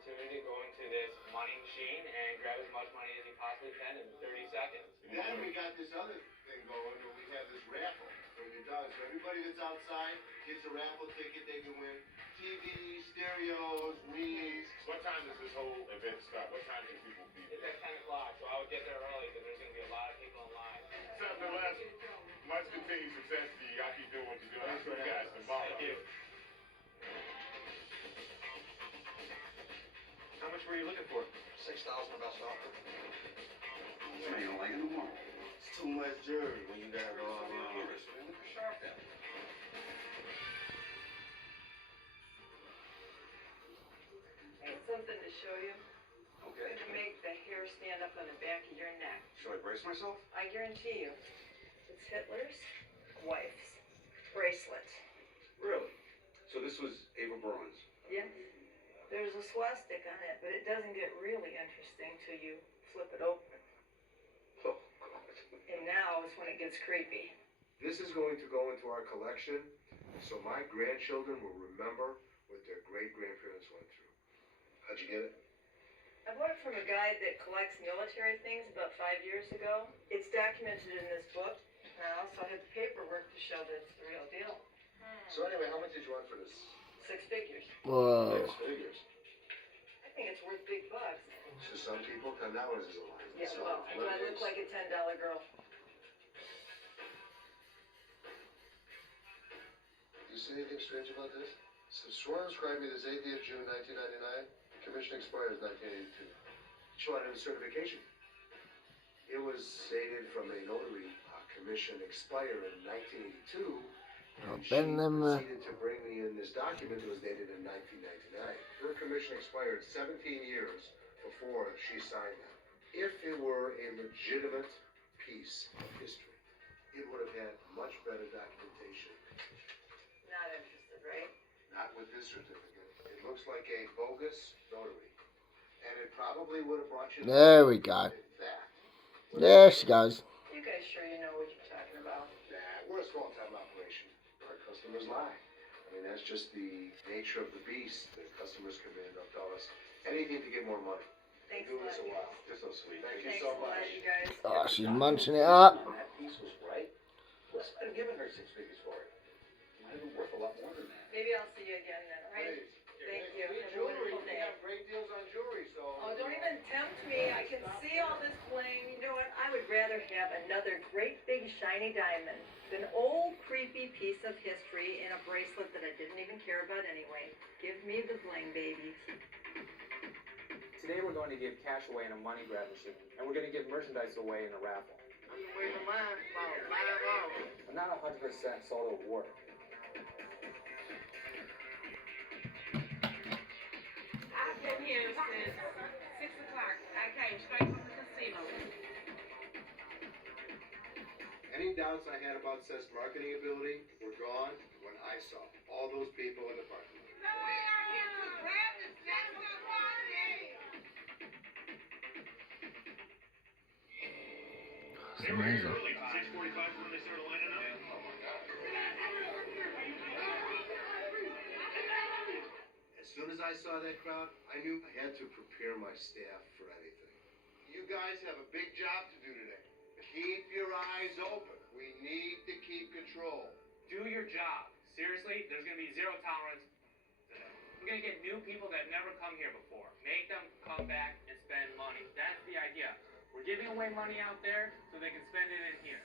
opportunity to go into this money machine and grab as much money as you possibly can in 30 seconds. Then we got this other thing going where we have this raffle when you're done. So everybody that's outside gets a raffle ticket. They can win TVs, stereos, Wii's. What time does this whole event start? What time should people be It's there? at 10 o'clock, so I would get there early because there's going to be a lot of people in line. Something less. Much continued success to you. Y'all keep doing what you're doing. I'll see you guys tomorrow. Thank you. How much were you looking for? 6,000 about soccer. You ain't like it no more. It's too much jewelry when you got it all around. Look at sharp then. I have something to show you. Okay. To make the hair stand up on the back of your neck. Should I brace myself? I guarantee you, it's Hitler's wife's bracelet. Really? So this was Ava Braun's? Yeah. There's a swastika on it, but it doesn't get really interesting till you flip it open. Oh, God. And now is when it gets creepy. This is going to go into our collection, so my grandchildren will remember what their great-grandparents went through. How'd you get it? I bought it from a guy that collects military things about 5 years ago. It's documented in this book, and I also have the paperwork to show that it's the real deal. So anyway, how much did you want for this? 6 figures. Whoa. 6 figures. I think it's worth big bucks. To some people, $10 is a lot. Yeah, well, do I look like a $10 girl? Do you see anything strange about this? So sworn inscribed me this 8th day of June, 1999. Commission expires 1982. Show out of the certification. It was dated from a notary. Commission expired in 1982. And she proceeded to bring me in this document that was dated in 1999. Her commission expired 17 years before she signed that. If it were a legitimate piece of history, it would have had much better documentation. Not interested, right? Not with this certificate. It looks like a bogus notary. And it probably would have brought you... There we go. There she goes. You guys sure you know what you're talking about? Nah, we're a small-time operation. Our customers lie. I mean, that's just the nature of the beast. The customers come in, they'll tell us anything to get more money. Thanks We're a doing this a lot. while. They're so sweet. Thank you Thanks so a lot, much. you guys. Oh, she's munching it up. That piece was right. Wes might have given her 6 figures for it. It might have been worth a lot more than that. Maybe I'll see you again then, all right? Please. Thank you. Sweet Have a jewelry. wonderful We day. have great deals on jewelry, so... Oh, don't even tempt me. I can see all this bling. You know what? I would rather have another great big shiny diamond than an old creepy piece of history in a bracelet that I didn't even care about anyway. Give me the bling, baby. Today we're going to give cash away in a money grab machine, and we're going to give merchandise away in a raffle. I'm waiting in line for about 5 hours. I'm not 100% sold it'll work. I've been here since 6 o'clock. I came straight from the casino. Any doubts I had about Seth's marketing ability were gone when I saw all those people in the parking lot. No way I'm here to grab this jackpot party. That's amazing. Early, 6:45 when they started lining up. Oh my God. As soon as I saw that crowd, I knew I had to prepare my staff for anything. You guys have a big job to do today. Keep your eyes open. We need to keep control. Do your job. Seriously, there's going to be zero tolerance today. We're going to get new people that never come here before. Make them come back and spend money. That's the idea. We're giving away money out there so they can spend it in here.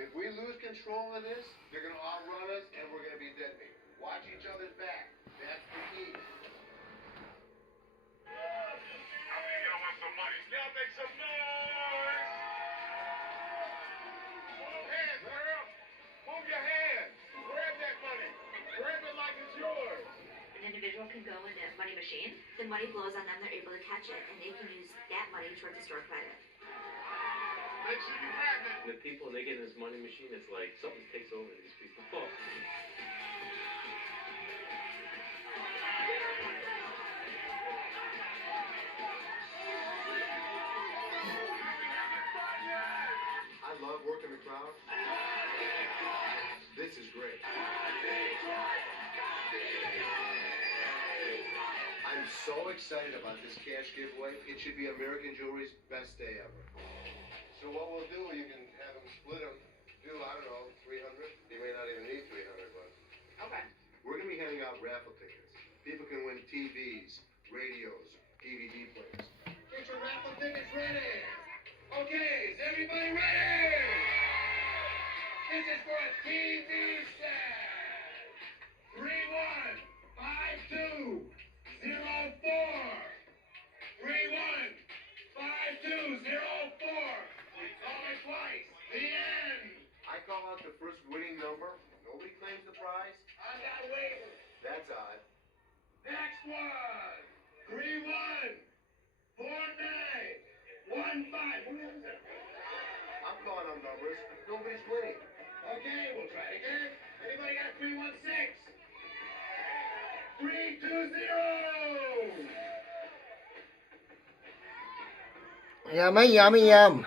If we lose control of this, they're going to outrun us and we're going to be dead meat. Watch each other's back. That's the key. How many of y'all want some money? Y'all make some noise! Hands, girl! Move your hands! Grab that money! Grab it like it's yours! An individual can go in that money machine, the money blows on them, they're able to catch it, and they can use that money towards a store credit. Make sure you grab it! The people, they get in this money machine, it's like something takes over these people. Oh. I love working the crowd. This is great. I'm so excited about this cash giveaway. It should be American Jewelry's best day ever. So what we'll do, you can have them split them. Do, I don't know, 300? You may not even need 300, but... Okay. We're going to be handing out raffle tickets. People can win TVs, radios, DVD players. Get your raffle tickets ready. Okay, is everybody ready? This is for a TV set. 315204. 315204. We call it twice. The end. I call out the first winning number. Nobody claims the prize. I'm not waiting. That's odd. Next one. 314915. I'm calling out numbers. Nobody's winning. Okay, we'll try it again. Anybody got 316? 320. Yummy, yummy, yum.